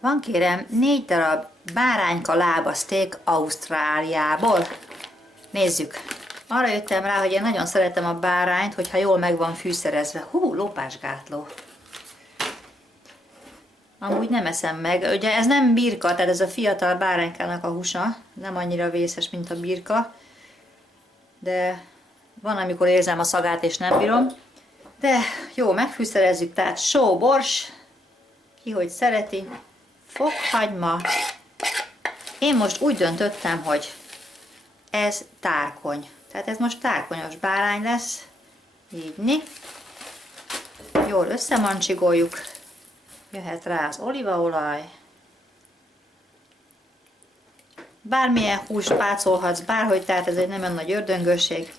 Van kérem 4 darab bárányka lábaszték Ausztráliából. Nézzük. Arra jöttem rá, hogy én nagyon szeretem a bárányt, hogyha jól meg van fűszerezve. Hú, lopásgátló. Amúgy nem eszem meg. Ugye ez nem birka, tehát ez a fiatal báránykának a húsa. Nem annyira vészes, mint a birka. De van, amikor érzem a szagát és nem bírom. De jó, megfűszerezzük. Tehát sóbors, ki hogy szereti. Fokhagyma. Én most úgy döntöttem, hogy ez tárkony. Tehát ez most tárkonyos bárány lesz. Így. Jól összemancsigoljuk. Jöhet rá az olívaolaj. Bármilyen húst pácolhatsz, bárhogy, tehát ez egy nem olyan nagy ördöngőség.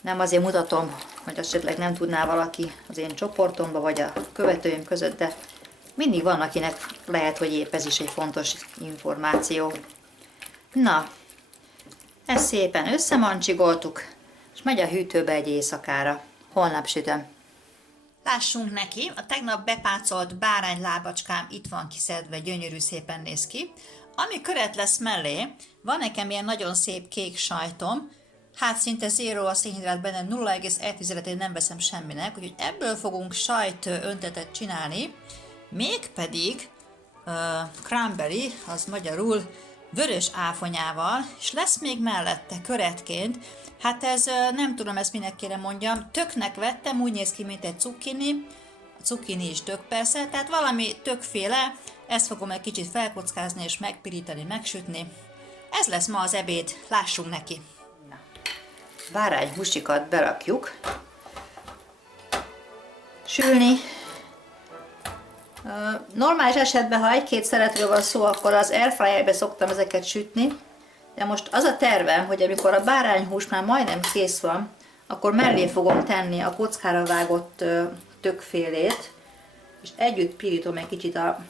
Nem azért mutatom, hogy esetleg nem tudná valaki az én csoportomba, vagy a követőim között, de mindig van, akinek lehet, hogy épp ez is egy fontos információ. Na, ezt szépen összemancsigoltuk, és megy a hűtőbe egy éjszakára. Holnap sütöm. Lássunk neki, a tegnap bepácolt báránylábacskám itt van kiszedve, gyönyörű szépen néz ki. Ami köret lesz mellé, van nekem ilyen nagyon szép kék sajtom, hát szinte zéró a szénhidrát benne, 0,1-et én nem veszem semminek, úgyhogy ebből fogunk sajt öntetet csinálni, mégpedig cranberry, az magyarul vörös áfonyával, és lesz még mellette köretként, hát ez nem tudom ezt minek kéne mondjam, töknek vettem, úgy néz ki, mint egy cukkini, a cukkini is tök persze, tehát valami tökféle, ezt fogom egy kicsit felkockázni és megpirítani, megsütni. Ez lesz ma az ebéd, lássunk neki! Bárány húsikat berakjuk sülni. Normális esetben, ha egy-két szeretről van szó, akkor az airfryerbe szoktam ezeket sütni, de most az a tervem, hogy amikor a bárányhús már majdnem kész van, akkor mellé fogom tenni a kockára vágott tökfélét, és együtt pirítom egy kicsit a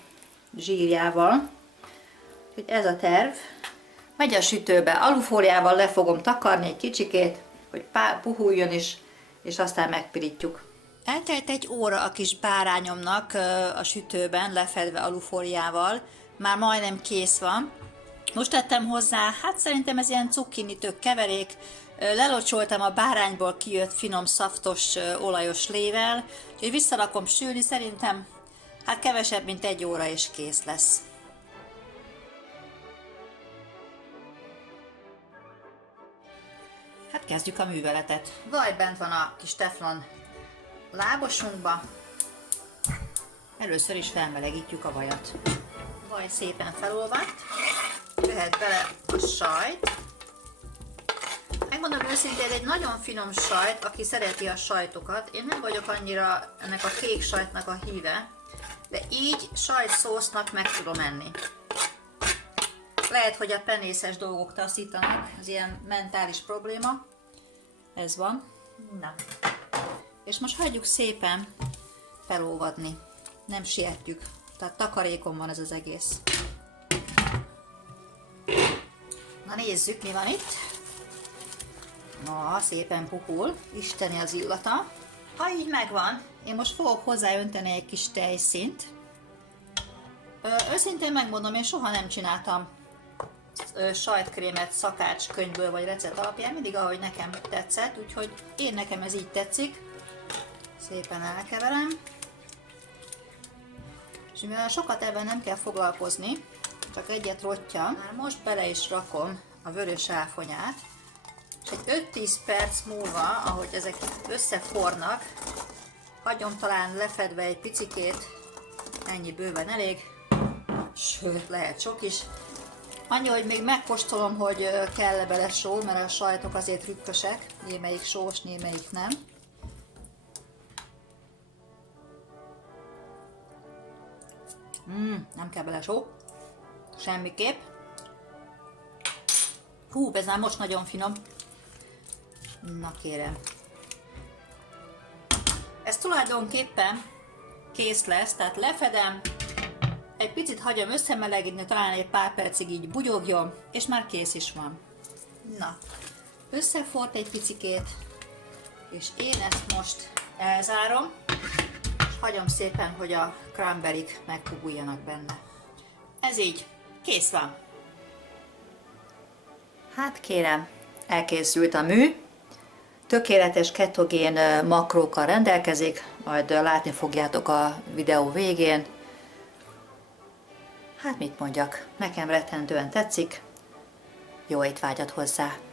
zsírjával. Úgyhogy ez a terv. Megy a sütőbe, alufóliával le fogom takarni egy kicsikét, hogy puhuljon is, és aztán megpirítjuk. Eltelt egy óra a kis bárányomnak a sütőben, lefedve alufóliával, már majdnem kész van. Most tettem hozzá, hát szerintem ez ilyen cukkini tök keverék, lelocsoltam a bárányból kijött finom, szaftos, olajos lével, úgyhogy visszarakom sülni, szerintem hát kevesebb, mint 1 óra és kész lesz. Hát kezdjük a műveletet. Vaj bent van a kis teflon lábosunkba. Először is felmelegítjük a vajat. A vaj szépen felolvadt. Jöhet bele a sajt. Megmondom őszintén, ez egy nagyon finom sajt, aki szereti a sajtokat. Én nem vagyok annyira ennek a kék sajtnak a híve, de így sajtszósznak meg tudom enni. Lehet, hogy a penészes dolgok taszítanak, ez ilyen mentális probléma. Ez van. Na. És most hagyjuk szépen felolvadni. Nem sietjük. Tehát takarékon van ez az egész. Na nézzük, mi van itt. Na, szépen puhul. Isteni az illata. Ha így megvan, én most fogok hozzáönteni egy kis tejszínt. Őszintén megmondom, én soha nem csináltam sajtkrémet szakácskönyvből vagy recept alapján, mindig ahogy nekem tetszett, úgyhogy nekem ez így tetszik. Szépen elkeverem. És mivel sokat ebben nem kell foglalkozni, csak egyet rottya, már most bele is rakom a vörös áfonyát, és egy 5-10 perc múlva, ahogy ezek összefornak, hagyom talán lefedve egy picikét, ennyi bőven elég, sőt lehet sok is. Annyi, hogy még megkóstolom, hogy kell-e bele só, mert a sajtok azért trükkösek, némelyik sós, némelyik nem. Nem kell bele só, semmiképp. Hú, ez már most nagyon finom. Na kérem. Ez tulajdonképpen kész lesz, tehát lefedem, egy picit hagyom összemelegedni, talán egy pár percig így bugyogjon, és már kész is van. Na, összefort egy picikét, és én ezt most elzárom, és hagyom szépen, hogy a cranberryk megpuhuljanak benne. Ez így. Kész van. Hát kérem, elkészült a mű. Tökéletes ketogén makrókkal rendelkezik, majd látni fogjátok a videó végén. Hát mit mondjak, nekem rettentően tetszik. Jó étvágyat hozzá!